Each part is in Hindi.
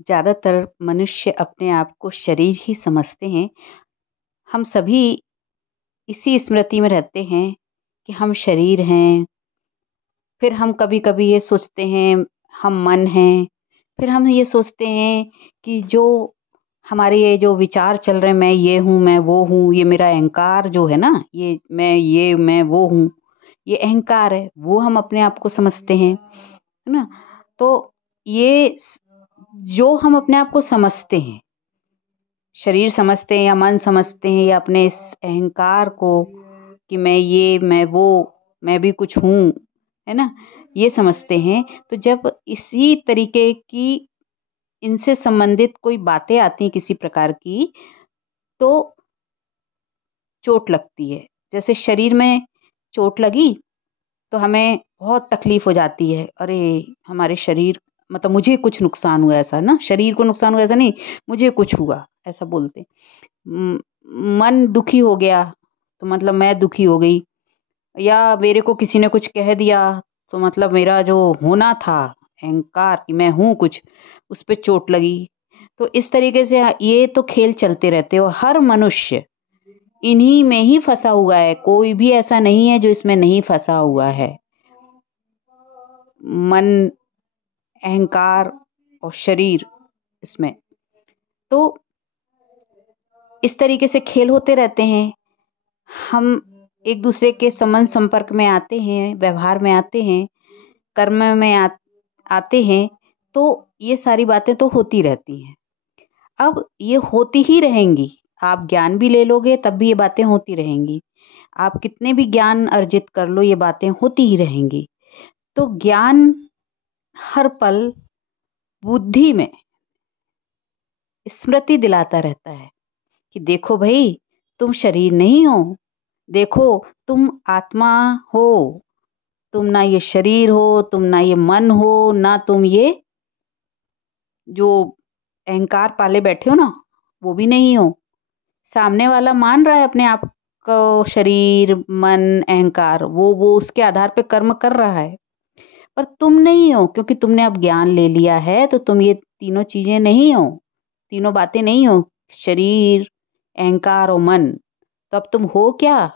ज़्यादातर मनुष्य अपने आप को शरीर ही समझते हैं। हम सभी इसी स्मृति में रहते हैं कि हम शरीर हैं। फिर हम कभी-कभी ये सोचते हैं हम मन हैं। फिर हम ये सोचते हैं कि जो हमारे ये जो विचार चल रहे हैं, मैं ये हूँ, मैं वो हूँ, ये मेरा अहंकार जो है ना, मैं वो हूँ, ये अहंकार है, वो हम अपने आप को समझते हैं, है ना? तो ये जो हम अपने आप को समझते हैं, शरीर समझते हैं या मन समझते हैं या अपने इस अहंकार को कि मैं ये, मैं वो, मैं भी कुछ हूँ, है ना? ये समझते हैं। तो जब इसी तरीके की इनसे संबंधित कोई बातें आती हैं किसी प्रकार की, तो चोट लगती है। जैसे शरीर में चोट लगी तो हमें बहुत तकलीफ हो जाती है। अरे! हमारे शरीर मतलब मुझे कुछ नुकसान हुआ ऐसा ना, शरीर को नुकसान हुआ ऐसा नहीं, मुझे कुछ हुआ ऐसा बोलते। उम, मन दुखी हो गया तो मतलब मैं दुखी हो गई, या मेरे को किसी ने कुछ कह दिया तो मतलब मेरा जो होना था अहंकार कि मैं हूँ कुछ, उस पे चोट लगी। तो इस तरीके से ये तो खेल चलते रहते हो। हर मनुष्य इन्हीं में ही फंसा हुआ है, कोई भी ऐसा नहीं है जो इसमें नहीं फंसा हुआ है। मन, अहंकार और शरीर इसमें। तो इस तरीके से खेल होते रहते हैं। हम एक दूसरे के संबंध संपर्क में आते हैं, व्यवहार में आते हैं, कर्म में आते हैं, तो ये सारी बातें तो होती रहती हैं। अब ये होती ही रहेंगी। आप ज्ञान भी ले लोगे तब भी ये बातें होती रहेंगी। आप कितने भी ज्ञान अर्जित कर लो, ये बातें होती ही रहेंगी। तो ज्ञान हर पल बुद्धि में स्मृति दिलाता रहता है कि देखो भाई, तुम शरीर नहीं हो, देखो तुम आत्मा हो, तुम ना ये शरीर हो, तुम ना ये मन हो, ना तुम ये जो अहंकार पाले बैठे हो ना, वो भी नहीं हो। सामने वाला मान रहा है अपने आप को शरीर, मन, अहंकार, वो उसके आधार पे कर्म कर रहा है, पर तुम नहीं हो, क्योंकि तुमने अब ज्ञान ले लिया है। तो तुम ये तीनों चीजें नहीं हो, तीनों बातें नहीं हो, शरीर, अहंकार और मन। तो अब तुम हो क्या?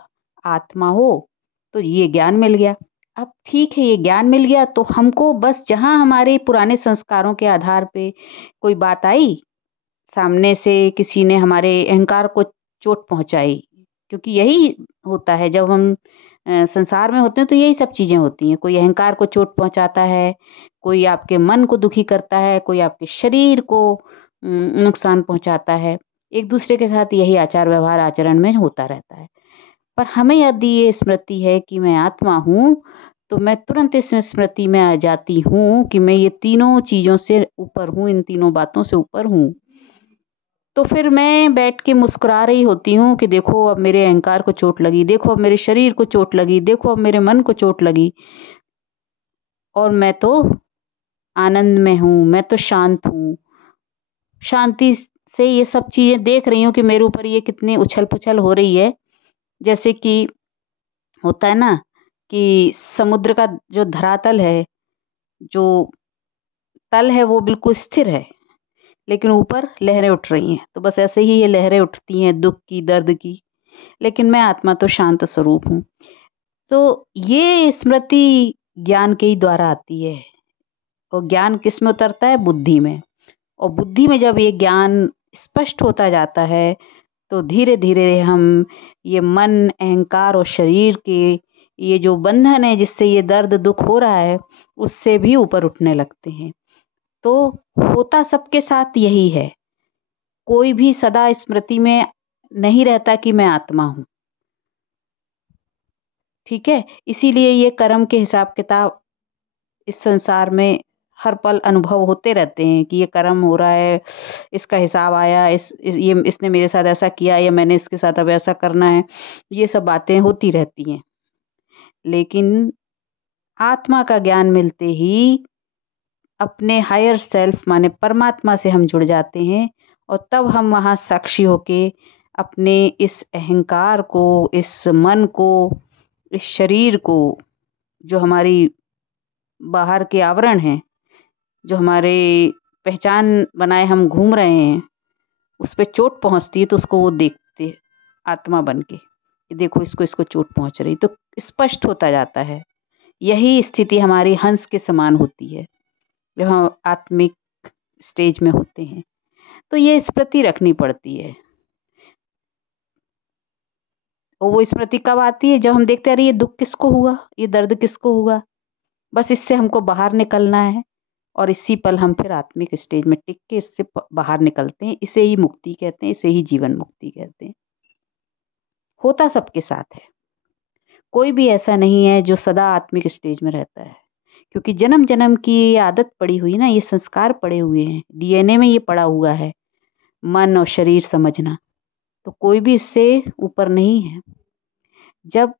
आत्मा हो। तो ये ज्ञान मिल गया। अब ठीक है, ये ज्ञान मिल गया तो हमको बस जहाँ हमारे पुराने संस्कारों के आधार पे कोई बात आई, सामने से किसी ने हमारे अहंकार को चोट पहुंचाई, क्योंकि यही होता है जब हम संसार में होते हैं तो यही सब चीज़ें होती हैं। कोई अहंकार को चोट पहुंचाता है, कोई आपके मन को दुखी करता है, कोई आपके शरीर को नुकसान पहुंचाता है। एक दूसरे के साथ यही आचार व्यवहार आचरण में होता रहता है। पर हमें यदि ये स्मृति है कि मैं आत्मा हूँ, तो मैं तुरंत इस स्मृति में आ जाती हूँ कि मैं ये तीनों चीज़ों से ऊपर हूँ, इन तीनों बातों से ऊपर हूँ। तो फिर मैं बैठ के मुस्कुरा रही होती हूँ कि देखो अब मेरे अहंकार को चोट लगी, देखो अब मेरे शरीर को चोट लगी, देखो अब मेरे मन को चोट लगी, और मैं तो आनंद में हूँ, मैं तो शांत हूँ। शांति से ये सब चीज़ें देख रही हूँ कि मेरे ऊपर ये कितनी उछल-पुछल हो रही है। जैसे कि होता है ना कि समुद्र का जो धरातल है, जो तल है वो बिल्कुल स्थिर है, लेकिन ऊपर लहरें उठ रही हैं। तो बस ऐसे ही ये लहरें उठती हैं दुःख की, दर्द की। लेकिन मैं आत्मा तो शांत स्वरूप हूँ। तो ये स्मृति ज्ञान के ही द्वारा आती है, और ज्ञान किस में उतरता है? बुद्धि में। और बुद्धि में जब ये ज्ञान स्पष्ट होता जाता है, तो धीरे धीरे हम ये मन, अहंकार और शरीर के ये जो बंधन है जिससे ये दर्द दुख हो रहा है, उससे भी ऊपर उठने लगते हैं। तो होता सबके साथ यही है। कोई भी सदा स्मृति में नहीं रहता कि मैं आत्मा हूँ। ठीक है? इसीलिए ये कर्म के हिसाब किताब इस संसार में हर पल अनुभव होते रहते हैं कि ये कर्म हो रहा है, इसका हिसाब आया, ये इसने मेरे साथ ऐसा किया या मैंने इसके साथ अब ऐसा करना है। ये सब बातें होती रहती हैं। लेकिन आत्मा का ज्ञान मिलते ही अपने हायर सेल्फ माने परमात्मा से हम जुड़ जाते हैं, और तब हम वहाँ साक्षी होके अपने इस अहंकार को, इस मन को, इस शरीर को, जो हमारी बाहर के आवरण हैं, जो हमारे पहचान बनाए हम घूम रहे हैं, उस पे चोट पहुँचती है तो उसको वो देखते आत्मा बन के कि देखो इसको चोट पहुँच रही, तो स्पष्ट होता जाता है। यही स्थिति हमारी हंस के समान होती है जब हम आत्मिक स्टेज में होते हैं। तो ये स्मृति रखनी पड़ती है। और वो स्मृति कब आती है? जब हम देखते हैं अरे ये दुःख किसको हुआ, ये दर्द किसको हुआ, बस इससे हमको बाहर निकलना है। और इसी पल हम फिर आत्मिक स्टेज में टिक के इससे बाहर निकलते हैं। इसे ही मुक्ति कहते हैं, इसे ही जीवन मुक्ति कहते हैं। होता सबके साथ है, कोई भी ऐसा नहीं है जो सदा आत्मिक स्टेज में रहता है, क्योंकि जन्म जन्म की ये आदत पड़ी हुई ना, ये संस्कार पड़े हुए हैं, डीएनए में ये पड़ा हुआ है, मन और शरीर समझना। तो कोई भी इससे ऊपर नहीं है। जब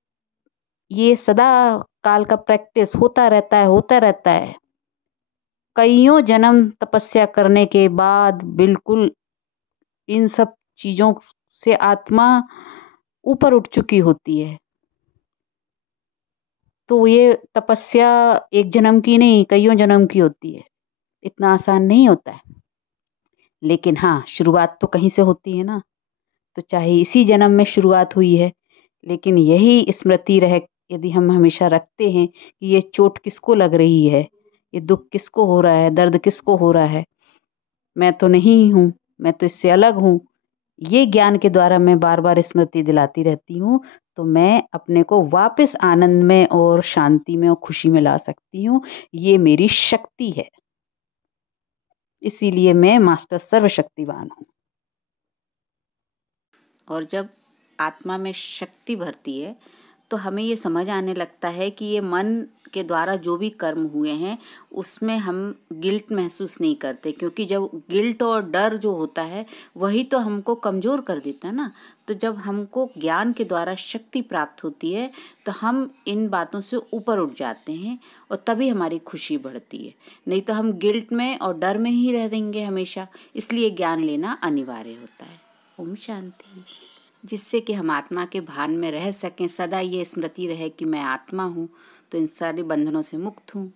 ये सदा काल का प्रैक्टिस होता रहता है, कईयों जन्म तपस्या करने के बाद बिल्कुल इन सब चीज़ों से आत्मा ऊपर उठ चुकी होती है। तो ये तपस्या एक जन्म की नहीं, कईयों जन्म की होती है। इतना आसान नहीं होता है, लेकिन हाँ, शुरुआत तो कहीं से होती है ना। तो चाहे इसी जन्म में शुरुआत हुई है, लेकिन यही स्मृति रहे यदि हम हमेशा रखते हैं कि ये चोट किसको लग रही है, ये दुःख किसको हो रहा है, दर्द किसको हो रहा है, मैं तो नहीं हूँ, मैं तो इससे अलग हूँ। ये ज्ञान के द्वारा मैं बार बार स्मृति दिलाती रहती हूँ, तो मैं अपने को वापस आनंद में और शांति में और खुशी में ला सकती हूँ। ये मेरी शक्ति है, इसीलिए मैं मास्टर सर्वशक्तिवान हूँ। और जब आत्मा में शक्ति भरती है तो हमें ये समझ आने लगता है कि ये मन के द्वारा जो भी कर्म हुए हैं उसमें हम गिल्ट महसूस नहीं करते, क्योंकि जब गिल्ट और डर जो होता है वही तो हमको कमज़ोर कर देता है ना। तो जब हमको ज्ञान के द्वारा शक्ति प्राप्त होती है तो हम इन बातों से ऊपर उठ जाते हैं और तभी हमारी खुशी बढ़ती है। नहीं तो हम गिल्ट में और डर में ही रह देंगे हमेशा। इसलिए ज्ञान लेना अनिवार्य होता है। ओम शांति। जिससे कि हम आत्मा के भान में रह सकें, सदा ये स्मृति रहे कि मैं आत्मा हूँ, तो इन सारे बंधनों से मुक्त हूँ।